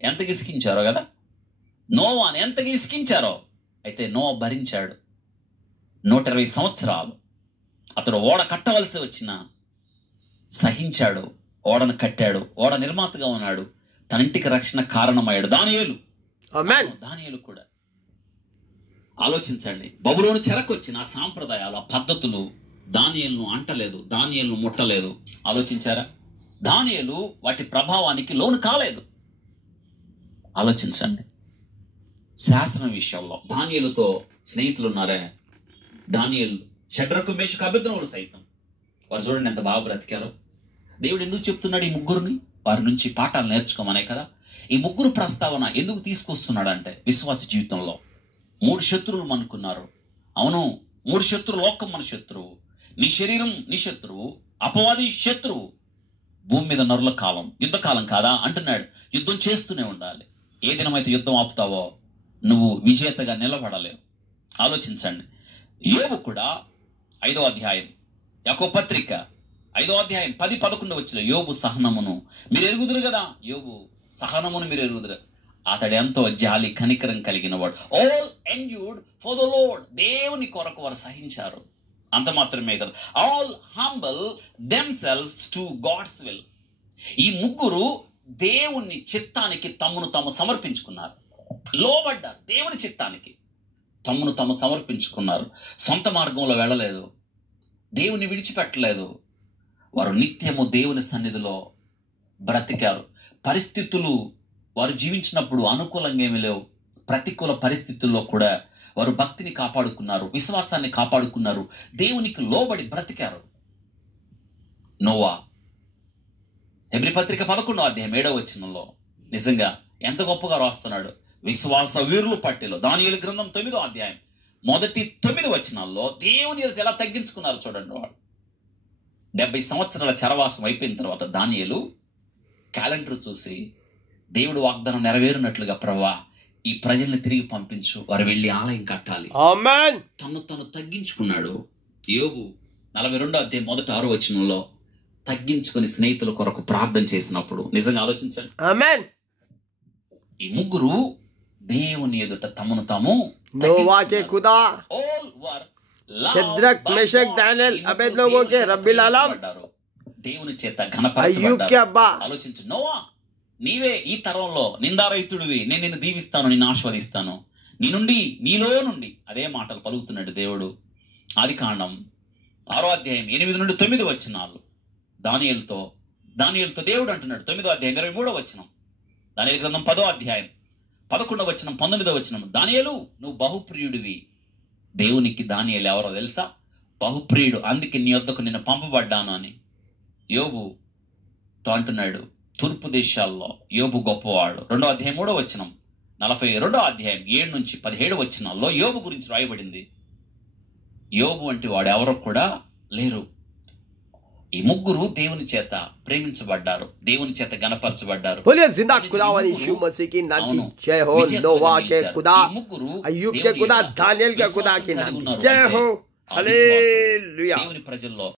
ఎంత గిసికించారో కదా, నోవాను ఎంత గిసికించారో. అయితే నోవా భరించాడు 120 సంవత్సరాలు. అతడు ఓడ కట్టవలసి వచ్చిన సహించాడు, ఓడను కట్టాడు, ఓడ నిర్మాతగా ఉన్నాడు, తన ఇంటికి రక్షణ కారణమయ్యాడు. దానియేలు కూడా ఆలోచించండి, బబులోను చెరకొచ్చిన ఆ సాంప్రదాయాలు, ఆ పద్ధతులు దానియేలును అంటలేదు, దానియేలును ముట్టలేదు. ఆలోచించారా? దానియేలు వాటి ప్రభావానికి లోను కాలేదు. ఆలోచించండి. శాసనం విషయంలో దానియేలుతో స్నేహితులు ఉన్నారే, దానియేలు, షడ్రకు, మేషకు, అబేద్నెగోలు సైతం వారు చూడండి ఎంత బాగా బ్రతికారో. దేవుడు ఎందుకు చెప్తున్నాడు ఈ ముగ్గురిని? వారి నుంచి పాఠాలు నేర్చుకోమనే కదా. ఈ ముగ్గురు ప్రస్తావన ఎందుకు తీసుకొస్తున్నాడు అంటే, విశ్వాస జీవితంలో 3 శత్రువులు మనకున్నారు. అవును, 3 శత్రువు. లోకం మన శత్రువు, నీ శరీరం నీ శత్రువు, అపవాది శత్రువు. భూమి మీద నరుల కాలం యుద్ధకాలం కాదా అంటున్నాడు. యుద్ధం చేస్తూనే ఉండాలి. ఏ దినమైతే యుద్ధం ఆపుతావో నువ్వు విజేతగా నిలబడలేవు. ఆలోచించండి. యోబు కూడా 5వ అధ్యాయం, యాకోబు పత్రిక 5వ అధ్యాయం 10-11 వచ్చిన యోబు సహనమును మీరు ఎరుగుదురు కదా. యోబు సహనమును మీరు ఎరుగుదురు. అతడు ఎంతో జాలి కనికరం కలిగిన వాడు. All endured for the Lord. దేవుని కొరకు వారు సహించారు. అంత మాత్రమే కదా, all humble themselves to God's will. ఈ ముగ్గురు దేవుని చిత్తానికి తమను తాము సమర్పించుకున్నారు, లోబడ్డారు. దేవుని చిత్తానికి తమను తాము సమర్పించుకున్నారు. సొంత మార్గంలో వెళ్ళలేదు, దేవుని విడిచిపెట్టలేదు. వారు నిత్యము దేవుని సన్నిధిలో బ్రతికారు. పరిస్థితులు వారు జీవించినప్పుడు అనుకూలంగా ఏమీ లేవు. ప్రతికూల పరిస్థితుల్లో కూడా వారు భక్తిని కాపాడుకున్నారు, విశ్వాసాన్ని కాపాడుకున్నారు, దేవునికి లోబడి బ్రతికారు. నోవా హెబ్రీ పత్రిక 11వ అధ్యాయం 7వ వచనంలో నిజంగా ఎంత గొప్పగా రాస్తున్నాడు. విశ్వాస వీరులు పట్టిలో దానియేలు గ్రంథం 9వ అధ్యాయం మొదటి 9 వచనాల్లో దేవుని ఎదుట ఎలా తగ్గించుకున్నారు చూడండి. వాడు 70 సంవత్సరాల చరవాసం అయిపోయిన తర్వాత దానియేలు క్యాలెండర్ చూసి, దేవుడు వాగ్దానం నెరవేరునట్లుగా, ప్రభువా ఈ ప్రజల్ని తిరిగి పంపించు, వారు వెళ్ళి ఆలయం కట్టాలి. తను తగ్గించుకున్నాడు. యోబు 42వ అధ్యాయం మొదటి 6వ వచనంలో తగ్గించుకుని స్నేహితుల కొరకు ప్రార్థన చేసినప్పుడు నిజంగా ఆలోచించండి. ఈ ముగ్గురు దేవుని ఎదుట తమను తాము దేవుని చేత ఘనపరచబడ్డారు. ఆలోచించు. నోవా, నీవే ఈ తరంలో నిందారహితుడివి, నేను నిన్ను దీవిస్తాను, నిన్ను ఆస్వాదిస్తాను, నీ నుండి నీలో నుండి అదే మాటలు పలుకుతున్నాడు దేవుడు. ఆదికాండం 6వ అధ్యాయం 8 నుండి 9 వచనాలు దానియేలుతో దేవుడు అంటున్నాడు. 9వ అధ్యాయం 23వ వచనం, దానియేలు గ్రంథం 10వ అధ్యాయం 11వ వచనం 19వ వచనం, దానియేలు నువ్వు బహుప్రియుడివి. దేవునికి దానియేలు ఎవరో తెలుసా? బహుప్రియుడు, అందుకే నీ వద్దకు నిన్ను పంపబడ్డాను అని యోబుతో అంటున్నాడు. తూర్పు దేశాల్లో యోబు గొప్పవాడు. 2వ అధ్యాయం 3వ వచనం, 42వ అధ్యాయం 7 నుంచి 17 వచనాల్లో యోబు గురించి రాయబడింది. యోబు వంటి వాడు ఎవరో కూడా లేరు. ఈ ముగ్గురు దేవుని చేత ప్రేమించబడ్డారు, దేవుని చేత గణపరచబడ్డారు. దేవుని ప్రజల్లో